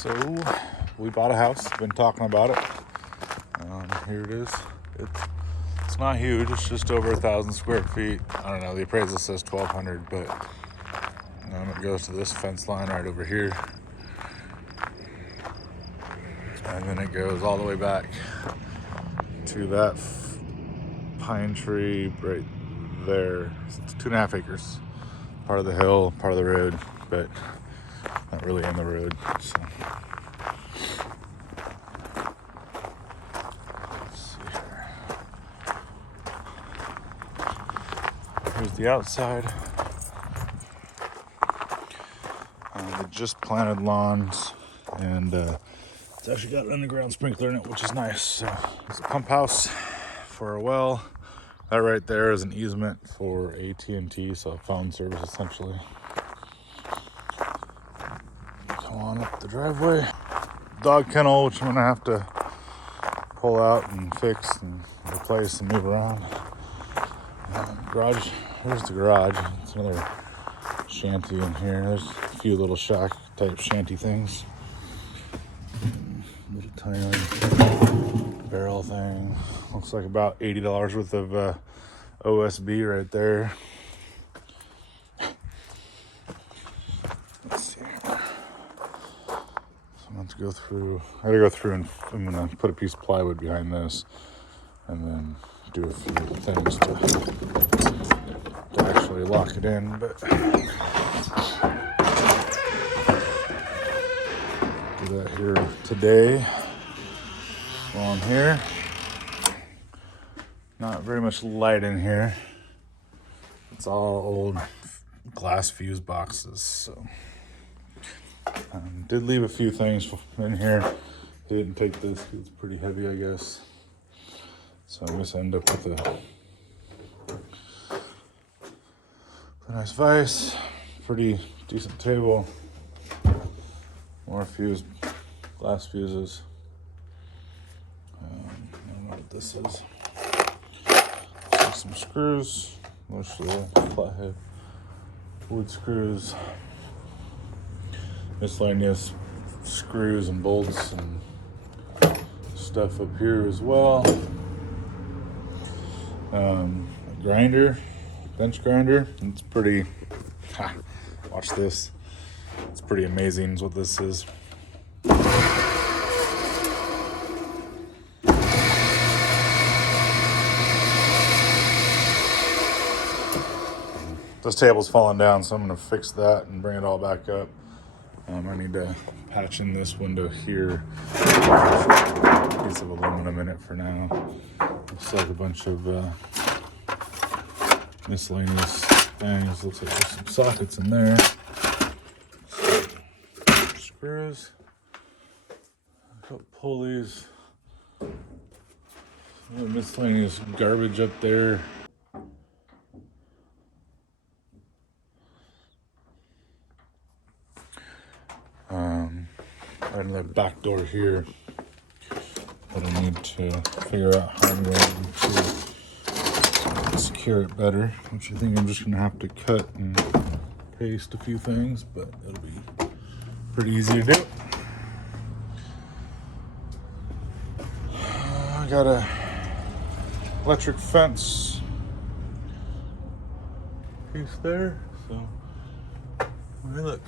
So we bought a house, been talking about it. Here it is. It's not huge, it's just over 1,000 square feet. I don't know, the appraisal says 1,200, but it goes to this fence line right over here. And then it goes all the way back to that pine tree right there. It's 2.5 acres. Part of the hill, part of the road, but not really in the road. So. Let's see here. Here's the outside. They just planted lawns, and it's actually got an underground sprinkler in it, which is nice. So it's a pump house for a well. That right there is an easement for AT&T, so phone service essentially. Come on up the driveway. Dog kennel, which I'm gonna have to pull out and fix and replace and move around. Garage, here's the garage. It's another shanty in here. There's a few little shack type shanty things. Little tiny barrel thing. Looks like about $80 worth of OSB right there. Let's see. So I'm going to go through. I gotta go through and I'm gonna put a piece of plywood behind this, and then do a few things to actually lock it in. But do that here today while I'm here. Not very much light in here. It's all old glass fuse boxes. So did leave a few things in here. Didn't take this because it's pretty heavy, I guess. So I guess I end up with a nice vise, pretty decent table, more glass fuses. I don't know what this is. Some screws, mostly flathead wood screws, miscellaneous screws and bolts and stuff up here as well. A grinder, bench grinder. It's pretty, watch this. It's pretty amazing is what this is. This table's falling down, so I'm going to fix that and bring it all back up. I need to patch in this window here. A piece of aluminum in it for now. Looks like a bunch of miscellaneous things. Looks like there's some sockets in there. Screws. A couple pulleys. Some miscellaneous garbage up there. And the back door here that I need to figure out how I'm going to secure it better, which I think I'm just going to have to cut and paste a few things, but it'll be pretty easy to do. I got a electric fence piece there, so hey, look.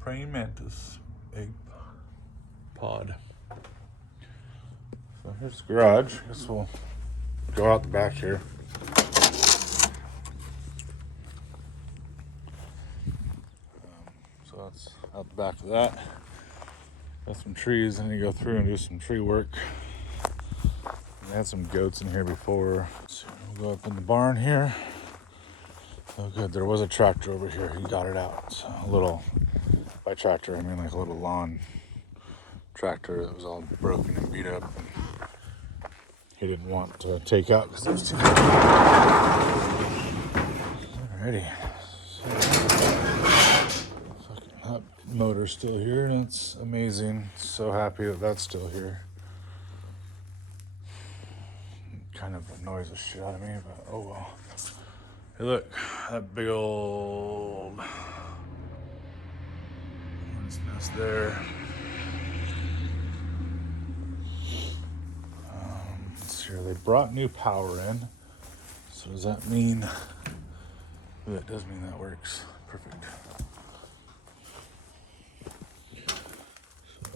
Praying mantis egg pod. So here's the garage. I guess we'll go out the back here. So that's out the back of that. Got some trees. I need to go through and do some tree work. We had some goats in here before. So we'll go up in the barn here. Oh good, there was a tractor over here. He got it out. So a little, by tractor I mean like a little lawn tractor that was all broken and beat up. He didn't want to take out because it was too heavy. Alrighty. So, that motor's still here, and it's amazing. So happy that that's still here. It kind of annoys the shit out of me, but oh well. Hey look, that big old, Hornet's nest there. Let's see here. They brought new power in. So does that mean? Ooh, that does mean that works. Perfect.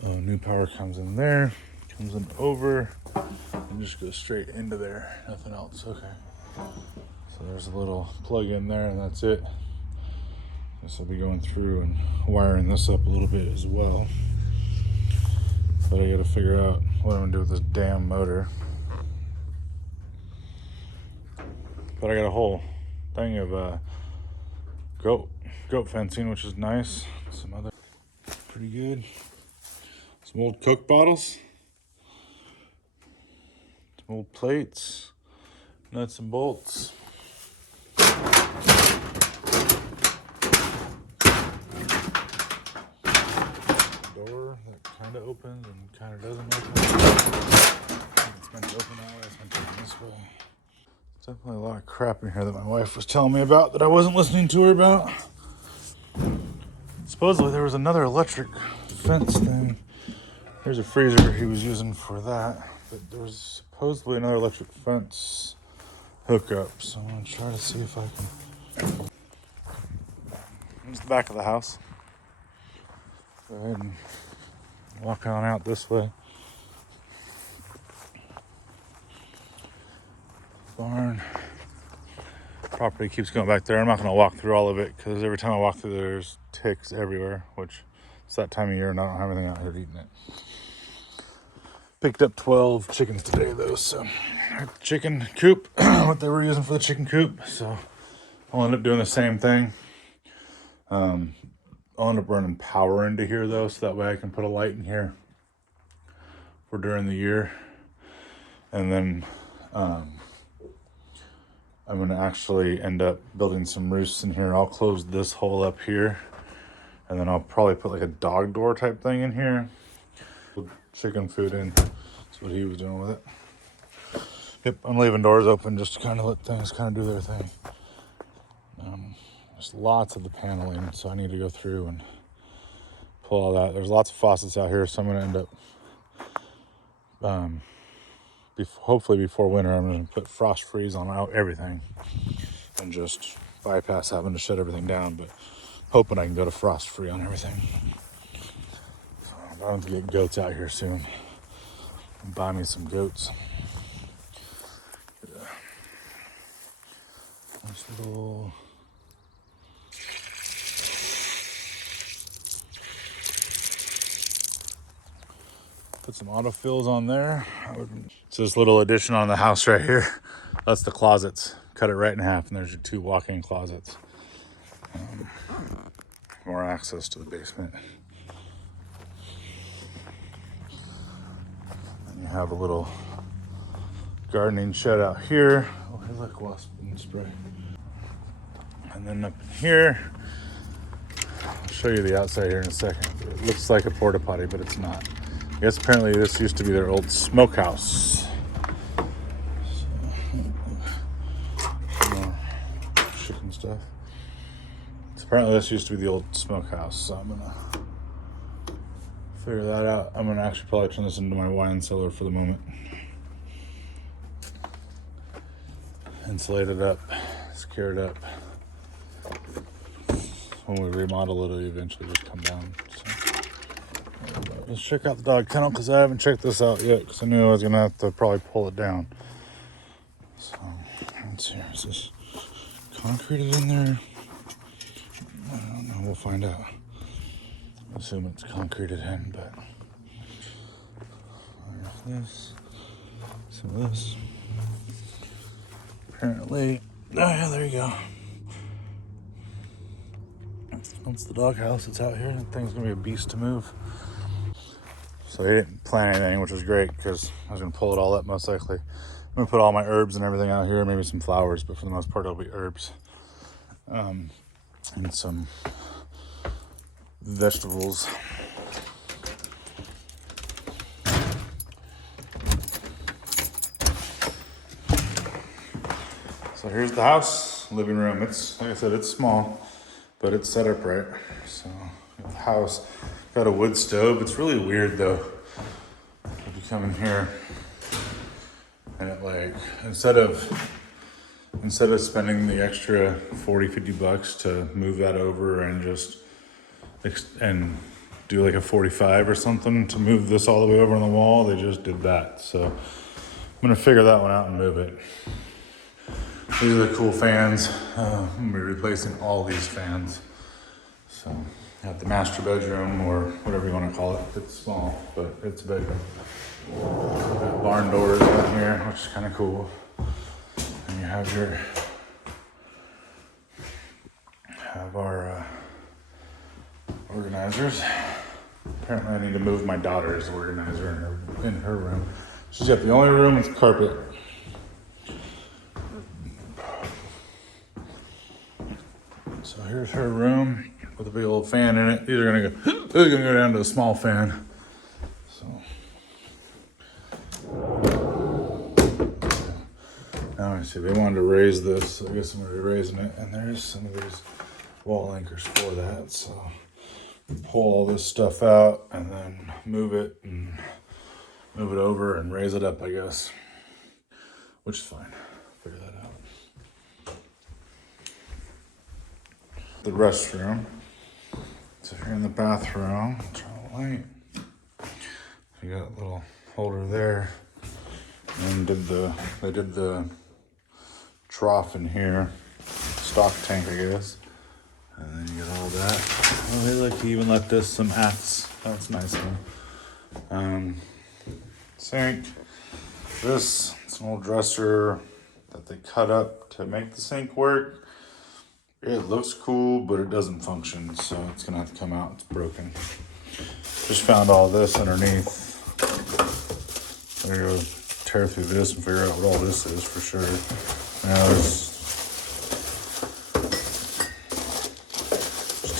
So, new power comes in there, comes in over, and just goes straight into there. Nothing else. Okay. So there's a little plug in there, and that's it. Guess I'll be going through and wiring this up a little bit as well. But I gotta figure out what I'm gonna do with this damn motor. But I got a whole thing of goat fencing, which is nice. Some other pretty good. Some old Coke bottles. Some old plates. Nuts and bolts. Door that kind of opens and kind of doesn't open. It's meant to open that way. It's meant to open this way. There's definitely a lot of crap in here that my wife was telling me about that I wasn't listening to her about. Supposedly there was another electric fence thing. There's a freezer he was using for that. But there was supposedly another electric fence hookup. So I'm going to try to see if I can. Here's the back of the house. Go ahead and walk on out this way. Barn. Property keeps going back there. I'm not going to walk through all of it because every time I walk through there's ticks everywhere, which it's that time of year and I don't have anything out here eating it. Picked up 12 chickens today though, so chicken coop, what they were using for the chicken coop. So I'll end up doing the same thing. I'll end up running power into here though, so that way I can put a light in here for during the year. And then I'm going to actually end up building some roosts in here. I'll close this hole up here, and then I'll probably put like a dog door type thing in here. Put chicken food in. That's what he was doing with it. Yep, I'm leaving doors open just to kind of let things kind of do their thing. There's lots of the paneling, so I need to go through and pull all that. There's lots of faucets out here, so I'm going to end up hopefully before winter, I'm going to put frost freeze on everything and just bypass having to shut everything down, but hoping I can go to frost free on everything. So I'm going to get goats out here soon and buy me some goats. Nice little put some autofills on there. It's this little addition on the house right here. That's the closets. Cut it right in half, and there's your 2 walk-in closets. More access to the basement. And you have a little gardening shed out here. Oh, hey, look, wasp spray. And then up in here, I'll show you the outside here in a second. It looks like a porta potty, but it's not. I guess apparently this used to be their old smokehouse. More chicken stuff. So apparently this used to be the old smokehouse, so I'm gonna figure that out. I'm gonna actually probably turn this into my wine cellar for the moment. Insulate it up, secure it up. When we remodel it, it'll eventually just come down. So. Let's check out the dog kennel because I haven't checked this out yet because I knew I was going to have to probably pull it down. So, let's see. Is this concreted in there? I don't know. We'll find out. I assume it's concreted in, but this, some of this. Apparently, oh yeah, there you go. That's the doghouse that's out here. That thing's going to be a beast to move. So he didn't plant anything, which was great because I was going to pull it all up most likely. I'm going to put all my herbs and everything out here, maybe some flowers, but for the most part it'll be herbs. And some vegetables. So here's the house, living room. It's, like I said, it's small, but it's set up right. So the house, Got a wood stove. It's really weird though. If you come in here and it like, instead of spending the extra 40, 50 bucks to move that over and just and do like a 45 or something to move this all the way over on the wall, they just did that. So I'm gonna figure that one out and move it. These are the cool fans. I'm gonna be replacing all these fans. So at the master bedroom, or whatever you want to call it. It's small, but it's a bedroom. Got barn doors down here, which is kind of cool. And you have our organizers. Apparently, I need to move my daughter's organizer in her room. She's got the only room with carpet. So here's her room with a big old fan in it. These are gonna go down to a small fan. So now I see they wanted to raise this, so I guess I'm gonna be raising it. And there's some of these wall anchors for that. So pull all this stuff out and then move it over and raise it up, I guess. Which is fine. Figure that out. The restroom. So if you're in the bathroom, turn the light. You got a little holder there. And they did the trough in here. Stock tank, I guess. And then you get all that. Oh, they like to even let this some hats. That's nice though. Sink. This, it's an old dresser that they cut up to make the sink work. It looks cool, but it doesn't function, so it's gonna have to come out. It's broken. Just found all this underneath. I'm gonna go tear through this and figure out what all this is for sure. Now there's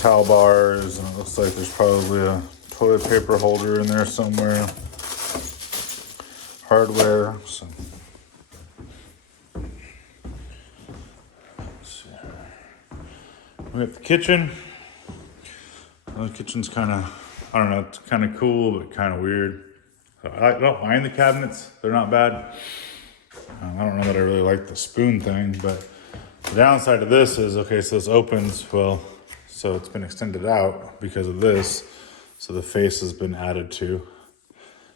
towel bars, and it looks like there's probably a toilet paper holder in there somewhere. Hardware. So we got the kitchen. The kitchen's kind of, I don't know, it's kind of cool, but kind of weird. I don't mind the cabinets. They're not bad. I don't know that I really like the spoon thing, but the downside of this is, okay, so this opens, well, so it's been extended out because of this. So the face has been added to.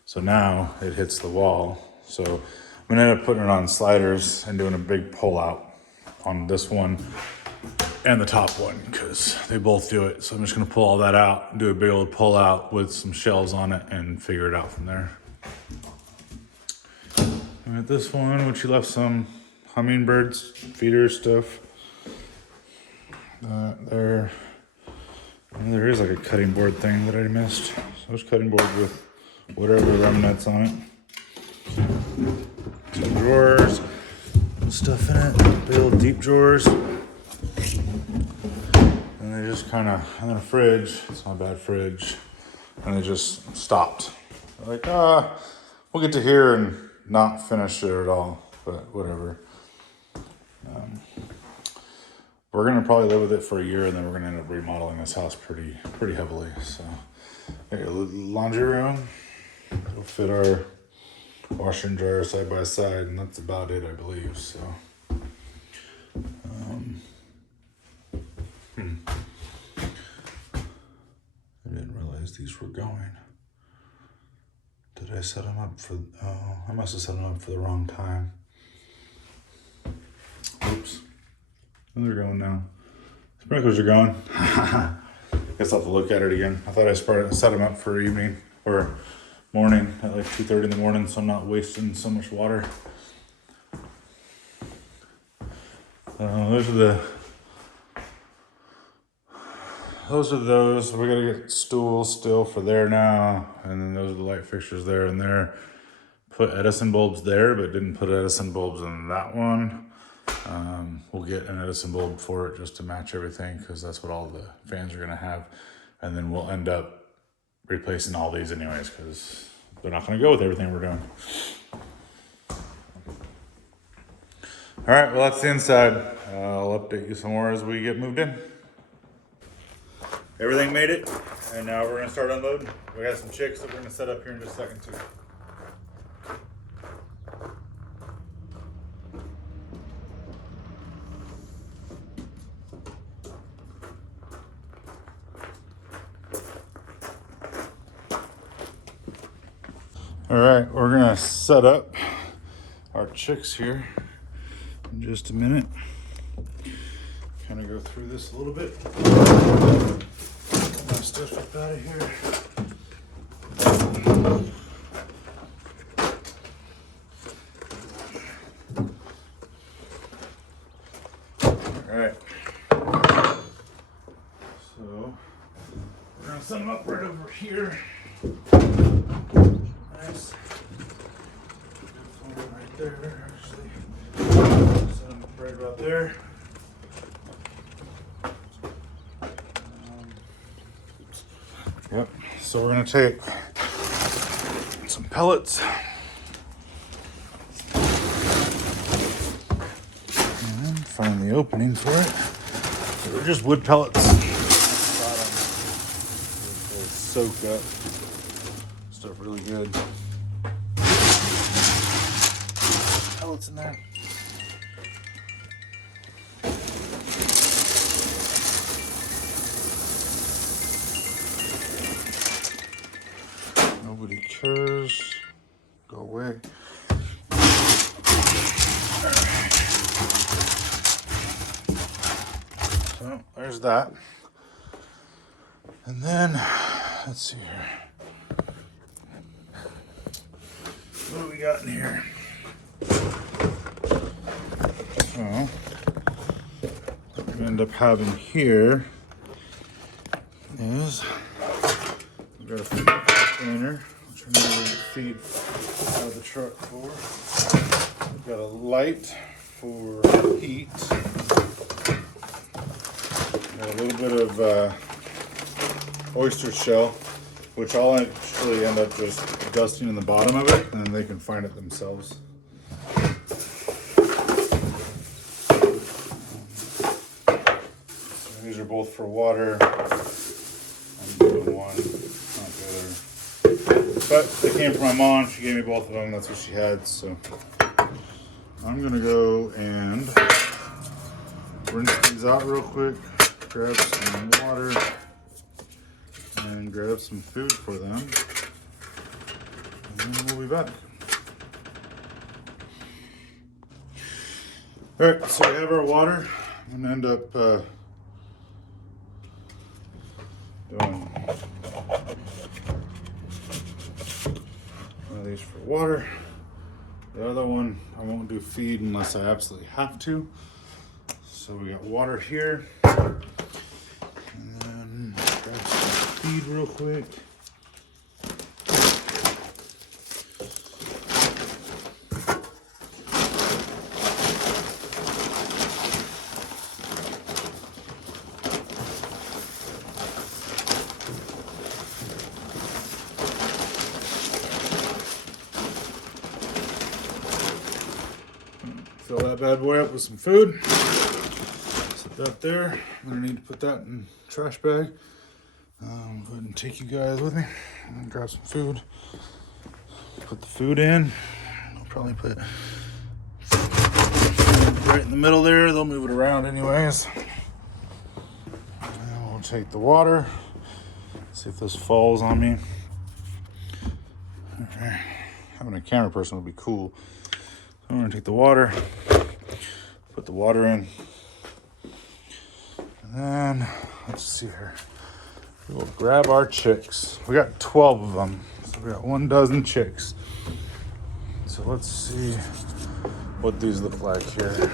So now it hits the wall. So I'm gonna end up putting it on sliders and doing a big pull out on this one and the top one, because they both do it. So I'm just gonna pull all that out and do a big old pull out with some shelves on it and figure it out from there. And at this one, which you left some hummingbirds, feeder stuff. There is like a cutting board thing that I missed. So there's cutting board with whatever remnants on it. Some drawers, stuff in it, big old deep drawers. And they just kind of, and then a fridge, it's not a bad fridge. And they just stopped. They're like, we'll get to here and not finish it at all, but whatever. We're gonna probably live with it for a year, and then we're gonna end up remodeling this house pretty heavily. So, a laundry room. It'll fit our washer and dryer side by side, and that's about it, I believe. So, I didn't realize these were going. Did I set them up for? Oh, I must have set them up for the wrong time. Oops. They're going now. Sprinklers are going. Guess I'll have to look at it again. I thought I set them up for evening or morning at like 2:30 in the morning, so I'm not wasting so much water. Those are those. We gotta get stools still for there now, and then those are the light fixtures there and there. Put Edison bulbs there, but didn't put Edison bulbs in that one. We'll get an Edison bulb for it just to match everything, because that's what all the fans are gonna have. And then we'll end up replacing all these anyways, because they're not gonna go with everything we're doing. All right, well, that's the inside. I'll update you some more as we get moved in. Everything made it, and now we're gonna start unloading. We got some chicks that we're gonna set up here in just a second too. All right, we're gonna set up our chicks here in just a minute. Kind of go through this a little bit. Get my stuff up out of here. All right. So we're gonna set them up right over here. Nice. Right there, actually. Set them up right about there. Yep. So we're gonna take some pellets and find the opening for it. They're just wood pellets. They'll soak up. Stuff really good. Pellets in there. Nobody cares. Go away. So there's that. And then let's see here. What do we got in here? So what we end up having here is we've got a feed container, which we're going to feed out of the truck for. We've got a light for heat. Got a little bit of oyster shell, which I'll actually end up just dusting in the bottom of it, and then they can find it themselves. So these are both for water. I'm doing one, not the other. But they came from my mom. She gave me both of them. That's what she had. So I'm gonna go and rinse these out real quick. Grab some water and grab some food for them, and then we'll be back. All right, so we have our water. I'm gonna end up doing one of these for water. The other one I won't do feed unless I absolutely have to. So we got water here. And then grab some feed real quick. Fill that bad boy up with some food. Set that there. I'm gonna need to put that in a trash bag. Go ahead and take you guys with me and grab some food. Put the food in. I'll probably put right in the middle there. They'll move it around anyways. And we'll take the water. See if this falls on me. Okay. Having a camera person would be cool. So I'm gonna take the water, put the water in, and then let's see here. We'll grab our chicks. We got 12 of them, so we got 12 chicks. So let's see what these look like here.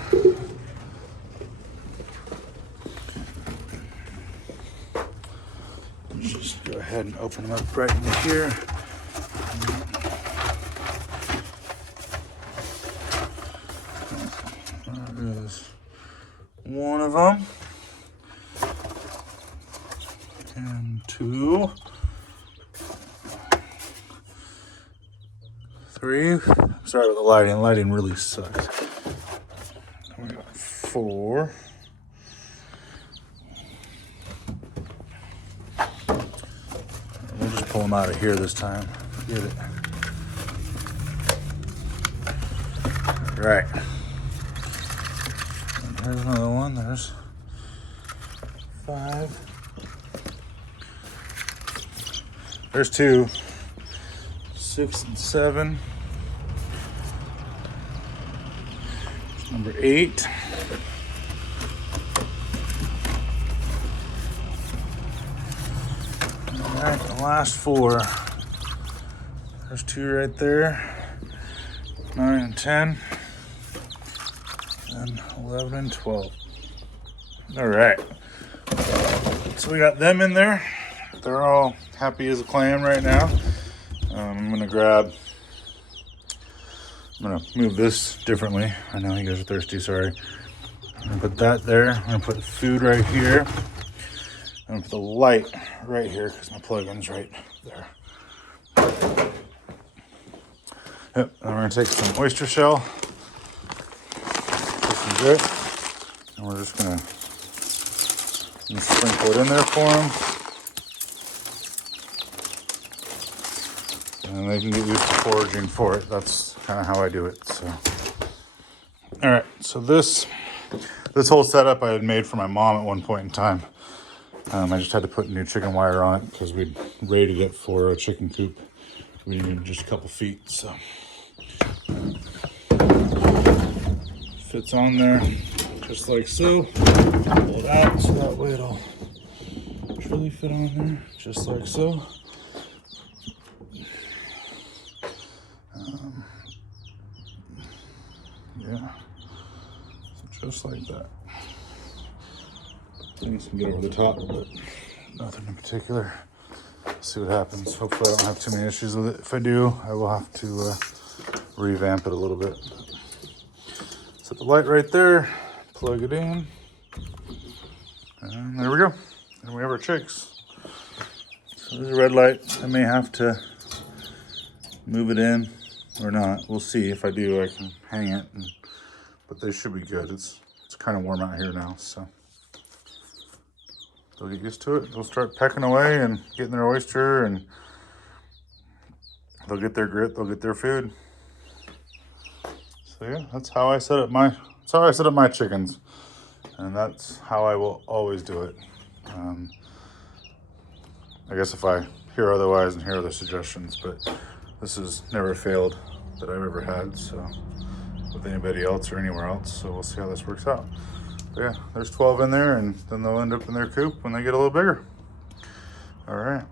Let's just go ahead and open them up right in here. There is one of them. And 2, 3. Sorry about the lighting. Lighting really sucks. We got 4. pull them out of here this time. Get it. All right. And here's another one. There's 5. There's 2. 6 and 7. Number 8. All right, the last 4. There's 2 right there. 9 and 10. And 11 and 12. All right. So we got them in there. They're all happy as a clam right now. I'm gonna move this differently. I know you guys are thirsty, sorry. I'm gonna put that there. I'm gonna put food right here. I'm gonna put the light right here because my plug-in's right there. Yep, and we're gonna take some oyster shell. This is it. And we're just gonna sprinkle it in there for them. And they can get used to foraging for it. That's kind of how I do it. So, all right. So this whole setup I had made for my mom at one point in time. I just had to put new chicken wire on it because we'd rated it for a chicken coop. We needed just a couple feet. So fits on there just like so. Pull it out so that way it'll truly fit on there, just like so. Yeah, so just like that. Things can get over the top, but nothing in particular. See what happens. Hopefully I don't have too many issues with it. If I do, I will have to revamp it a little bit. Set the light right there, plug it in, and there we go. And we have our chicks. So there's a red light. I may have to move it in or not. We'll see. If I do, I can hang it, but they should be good. It's kind of warm out here now, so they'll get used to it. They'll start pecking away and getting their oyster, and they'll get their grit. They'll get their food. So yeah, that's how I set up my chickens, and that's how I will always do it. I guess if I hear otherwise and hear other suggestions, but this has never failed that I've ever had, so with anybody else or anywhere else. So we'll see how this works out. But yeah, there's 12 in there, and then they'll end up in their coop when they get a little bigger. All right.